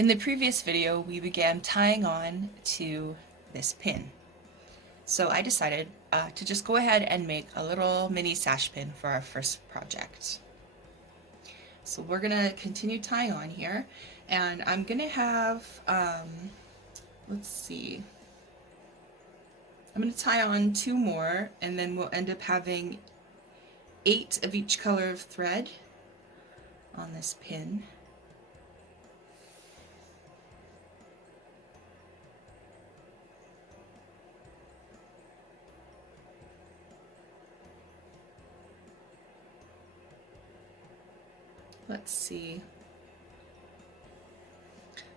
In the previous video, we began tying on to this pin. So I decided to just go ahead and make a little mini sash pin for our first project. So we're gonna continue tying on here, and I'm gonna have, let's see, I'm gonna tie on 2 more, and then we'll end up having 8 of each color of thread on this pin. Let's see.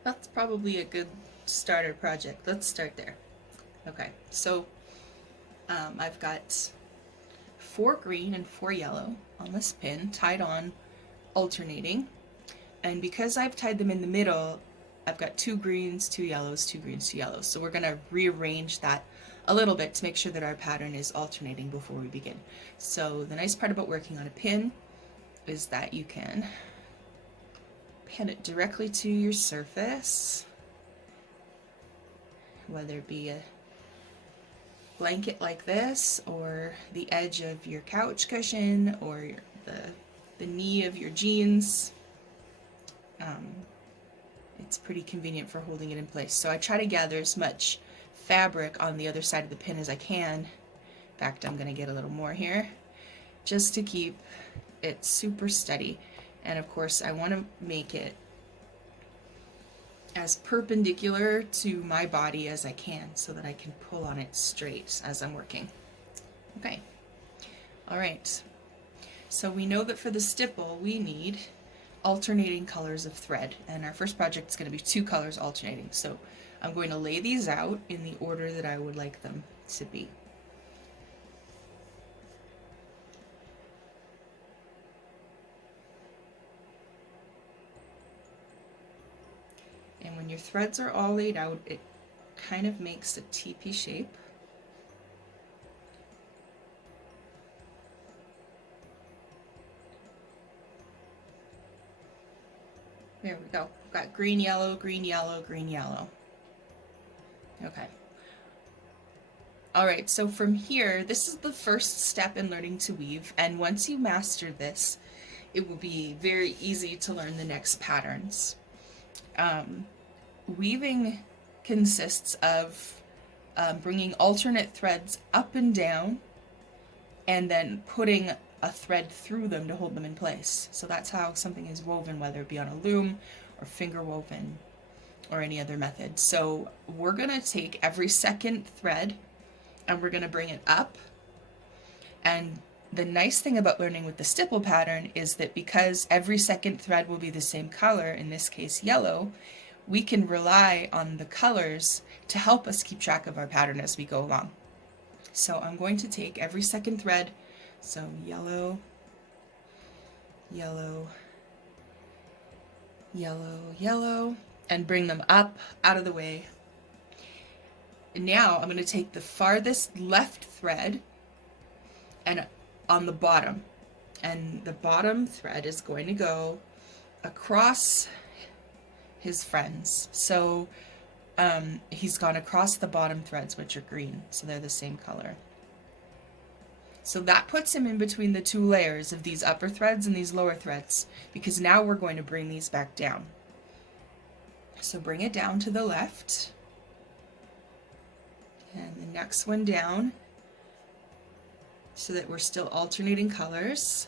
That's probably a good starter project. Let's start there. Okay, so I've got 4 green and 4 yellow on this pin, tied on, alternating. And because I've tied them in the middle, I've got 2 greens, 2 yellows, 2 greens, 2 yellows. So we're gonna rearrange that a little bit to make sure that our pattern is alternating before we begin. So the nice part about working on a pin is that you can pin it directly to your surface, whether it be a blanket like this, or the edge of your couch cushion, or the knee of your jeans. It's pretty convenient for holding it in place. So I try to gather as much fabric on the other side of the pin as I can. In fact, I'm going to get a little more here, just to keep it super steady. And of course, I want to make it as perpendicular to my body as I can, so that I can pull on it straight as I'm working. Okay, all right. So we know that for the stipple, we need alternating colors of thread, and our first project is going to be 2 colors alternating. So I'm going to lay these out in the order that I would like them to be. And when your threads are all laid out, it kind of makes a teepee shape. There we go. We've got green, yellow, green, yellow, green, yellow. Okay. All right, so from here, this is the first step in learning to weave, and once you master this, it will be very easy to learn the next patterns. Weaving consists of bringing alternate threads up and down, and then putting a thread through them to hold them in place. So that's how something is woven, whether it be on a loom or finger woven or any other method. So we're gonna take every second thread and we're gonna bring it up. And the nice thing about learning with the stipple pattern is that because every second thread will be the same color, in this case yellow, we can rely on the colors to help us keep track of our pattern as we go along. So I'm going to take every second thread, so yellow, yellow, yellow, yellow, and bring them up out of the way. And now I'm going to take the farthest left thread and on the bottom, and the bottom thread is going to go across his friends. So he's gone across the bottom threads, which are green, so they're the same color. So that puts him in between the 2 layers of these upper threads and these lower threads, because now we're going to bring these back down. So bring it down to the left, and the next one down, so that we're still alternating colors,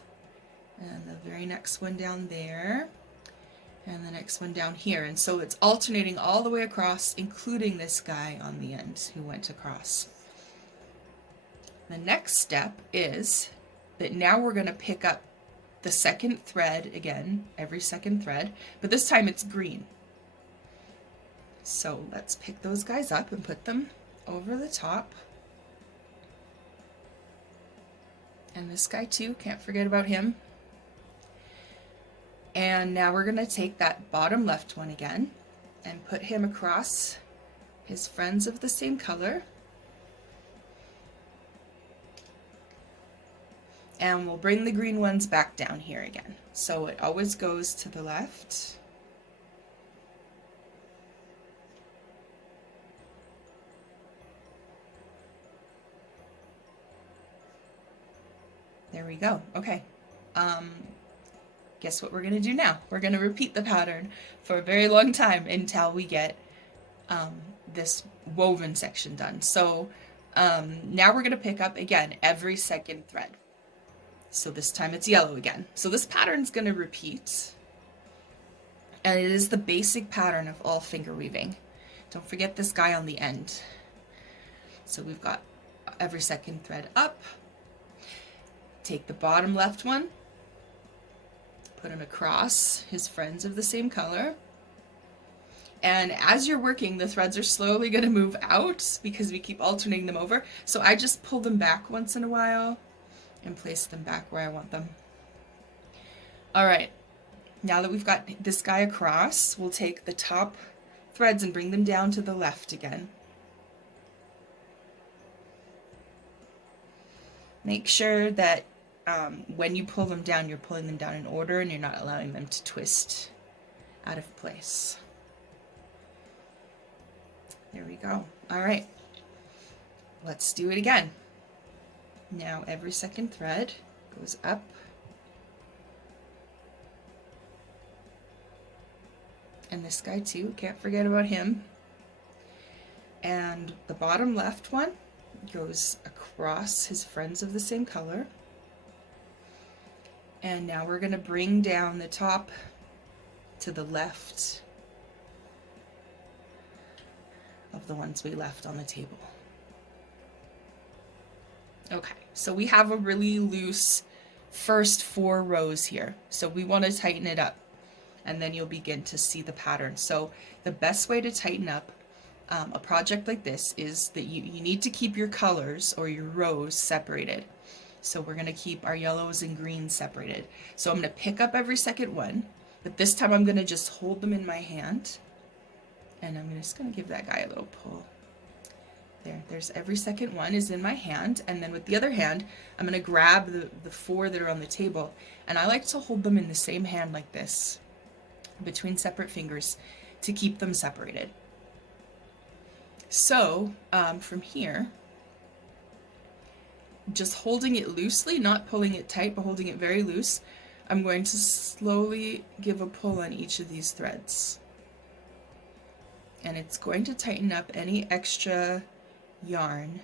and the very next one down there, and the next one down here. And so it's alternating all the way across, including this guy on the end who went across. The next step is that now we're going to pick up the second thread again, every second thread, but this time it's green. So let's pick those guys up and put them over the top. And this guy too, can't forget about him. And now we're going to take that bottom left one again and put him across his friends of the same color. And we'll bring the green ones back down here again. So it always goes to the left There we go. Okay. Guess what we're going to do now? We're going to repeat the pattern for a very long time until we get this woven section done. So now we're going to pick up again every second thread. So this time it's yellow again. So this pattern's going to repeat. And it is the basic pattern of all finger weaving. Don't forget this guy on the end. So we've got every second thread up. Take the bottom left one. Put him across his friends of the same color. And as you're working, the threads are slowly going to move out because we keep alternating them over. So I just pull them back once in a while and place them back where I want them. All right, now that we've got this guy across, we'll take the top threads and bring them down to the left again. Make sure that when you pull them down, you're pulling them down in order and you're not allowing them to twist out of place. There we go. All right, let's do it again. Now every second thread goes up. And this guy too, can't forget about him. And the bottom left one goes across his friends of the same color. And now we're going to bring down the top to the left of the ones we left on the table. Okay, so we have a really loose first 4 rows here. So we want to tighten it up, and then you'll begin to see the pattern. So the best way to tighten up a project like this is that you need to keep your colors or your rows separated. So we're going to keep our yellows and greens separated. So I'm going to pick up every second one, but this time I'm going to just hold them in my hand. And I'm just going to give that guy a little pull. There's every second one is in my hand. And then with the other hand, I'm going to grab the 4 that are on the table. And I like to hold them in the same hand like this, between separate fingers, to keep them separated. So from here, just holding it loosely, not pulling it tight, but holding it very loose, I'm going to slowly give a pull on each of these threads. And it's going to tighten up any extra yarn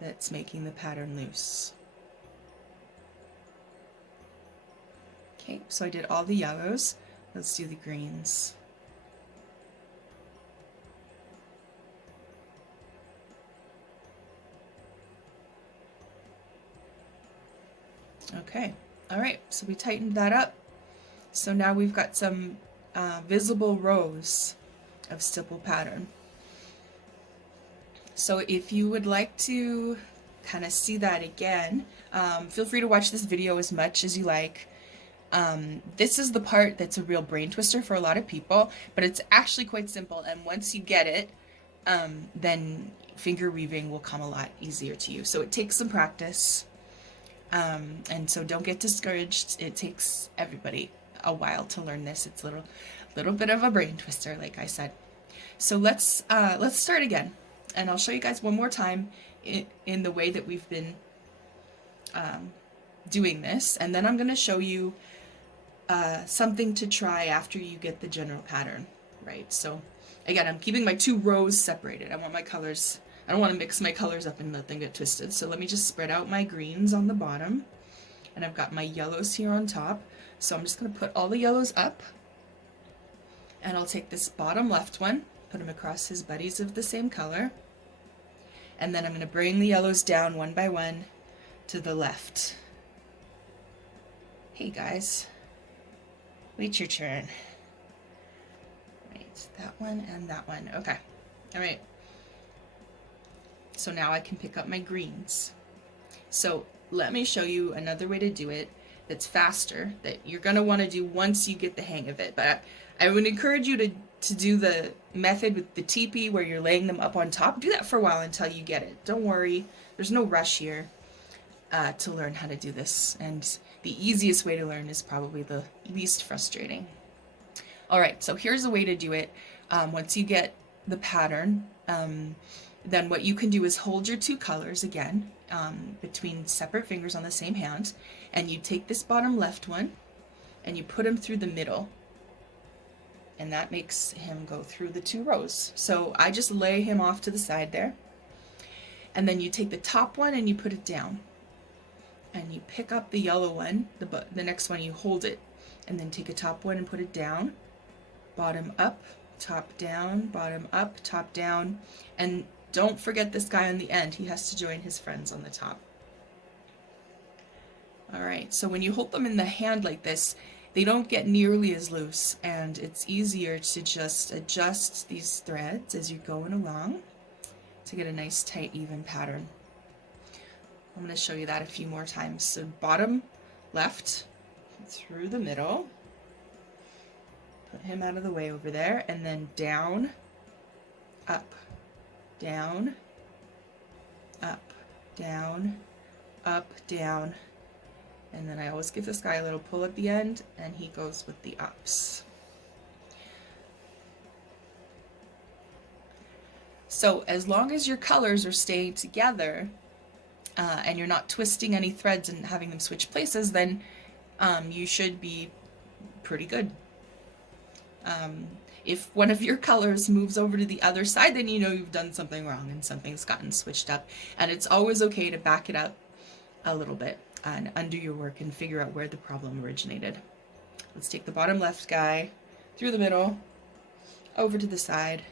that's making the pattern loose. Okay, so I did all the yellows. Let's do the greens. Okay, all right, so we tightened that up. So now we've got some visible rows of stipple pattern. So if you would like to kind of see that again, feel free to watch this video as much as you like. This is the part that's a real brain twister for a lot of people, but it's actually quite simple, and once you get it, then finger weaving will come a lot easier to you. So it takes some practice. And so don't get discouraged. It takes everybody a while to learn this. It's a little bit of a brain twister, like I said. So let's start again, and I'll show you guys one more time in the way that we've been doing this, and then I'm going to show you something to try after you get the general pattern, right? So again, I'm keeping my 2 rows separated. I want my colors, I don't want to mix my colors up and let them get twisted. So let me just spread out my greens on the bottom, and I've got my yellows here on top. So I'm just going to put all the yellows up, and I'll take this bottom left one, put them across his buddies of the same color, and then I'm going to bring the yellows down one by one to the left. Hey guys, wait your turn. Right, that one and that one. Okay, all right. So now I can pick up my greens. So let me show you another way to do it that's faster, that you're going to want to do once you get the hang of it. But I would encourage you to do the method with the teepee where you're laying them up on top. Do that for a while until you get it. Don't worry, there's no rush here to learn how to do this. And the easiest way to learn is probably the least frustrating. All right, so here's a way to do it once you get the pattern. Then what you can do is hold your two colors again between separate fingers on the same hand, and you take this bottom left one and you put him through the middle, and that makes him go through the 2 rows. So I just lay him off to the side there, and then you take the top one and you put it down, and you pick up the yellow one, the next one you hold it, and then take a top one and put it down, bottom up, top down, bottom up, top down, and don't forget this guy on the end. He has to join his friends on the top. All right, so when you hold them in the hand like this, they don't get nearly as loose, and it's easier to just adjust these threads as you're going along to get a nice tight even pattern. I'm going to show you that a few more times. So bottom left through the middle, put him out of the way over there, and then down, up, down, up, down, up, down, and then I always give this guy a little pull at the end, and he goes with the ups. So as long as your colors are staying together and you're not twisting any threads and having them switch places, then you should be pretty good. If one of your colors moves over to the other side, then you know you've done something wrong and something's gotten switched up. And it's always okay to back it up a little bit and undo your work and figure out where the problem originated. Let's take the bottom left guy through the middle, over to the side,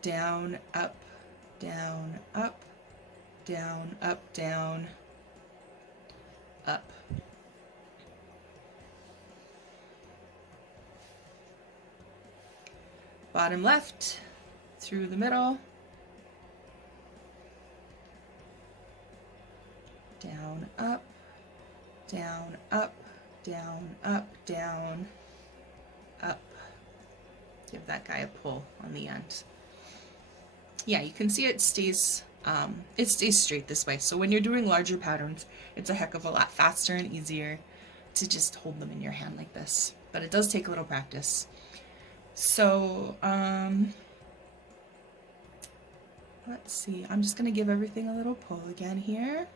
down, up, down, up, down, up, down, up. Bottom left, through the middle, down, up, down, up, down, up, down, up. Give that guy a pull on the end. Yeah, you can see it stays straight this way. So when you're doing larger patterns, it's a heck of a lot faster and easier to just hold them in your hand like this. But it does take a little practice. So, let's see, I'm just going to give everything a little pull again here.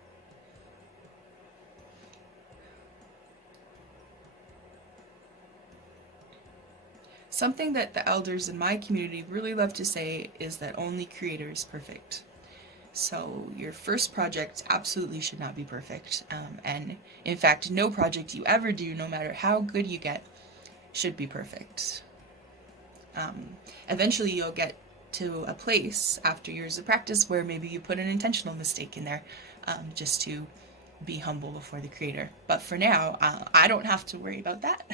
Something that the elders in my community really love to say is that only creator is perfect. So your first project absolutely should not be perfect. And in fact, no project you ever do, no matter how good you get, should be perfect. Eventually you'll get to a place after years of practice where maybe you put an intentional mistake in there just to be humble before the creator. But for now, I don't have to worry about that.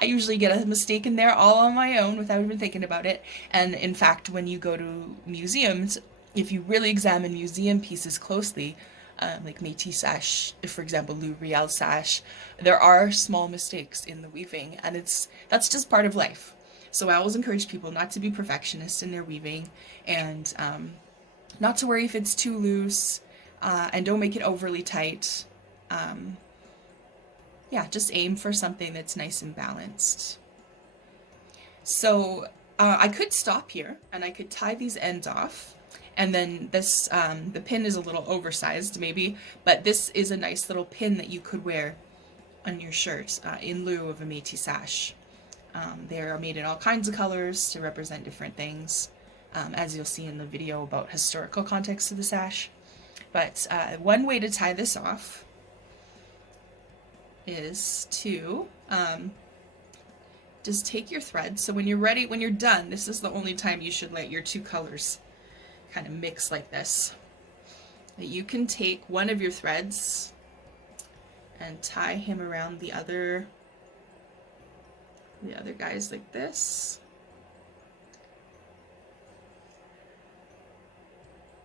I usually get a mistake in there all on my own without even thinking about it. And in fact, when you go to museums, if you really examine museum pieces closely, like Metis Sash, for example, Lou Riel Sash, there are small mistakes in the weaving, and that's just part of life. So I always encourage people not to be perfectionists in their weaving, and not to worry if it's too loose, and don't make it overly tight. Yeah, just aim for something that's nice and balanced. So I could stop here, and I could tie these ends off, and then this, the pin is a little oversized maybe, but this is a nice little pin that you could wear on your shirt in lieu of a Metis sash. They are made in all kinds of colors to represent different things, as you'll see in the video about historical context of the sash. But one way to tie this off is to just take your thread. So when you're ready, when you're done, this is the only time you should let your two colors kind of mix like this. You can take one of your threads and tie him around the other guys like this.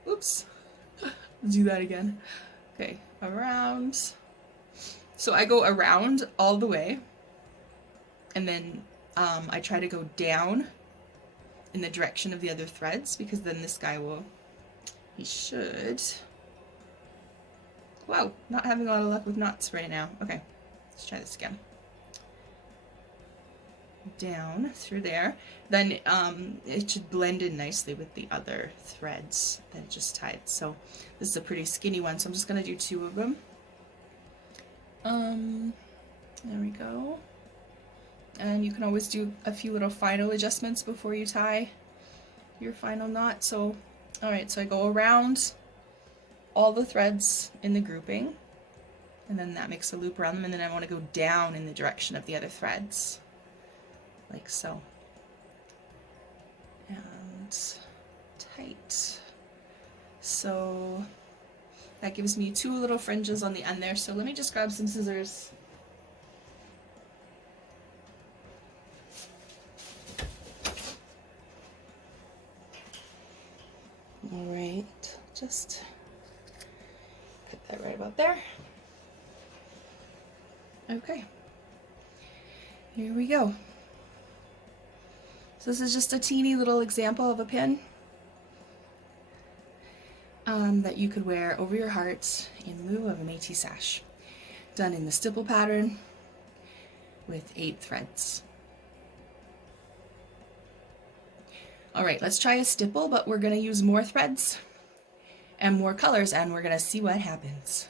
Oops. Let's do that again. Okay, around. So I go around all the way, and then I try to go down in the direction of the other threads, because then this guy he should. Wow, not having a lot of luck with knots right now. Okay, let's try this again. down through there. Then it should blend in nicely with the other threads that I just tied. So this is a pretty skinny one, so I'm just going to do 2 of them. There we go. And you can always do a few little final adjustments before you tie your final knot. So, alright, so I go around all the threads in the grouping, and then that makes a loop around them, and then I want to go down in the direction of the other threads, like so. And tight. So that gives me 2 little fringes on the end there. So let me just grab some scissors. All right, just put that right about there. Okay, here we go. So this is just a teeny little example of a pin that you could wear over your heart in lieu of a Metis sash, done in the stipple pattern with 8 threads. All right, let's try a stipple, but we're going to use more threads and more colors, and we're going to see what happens.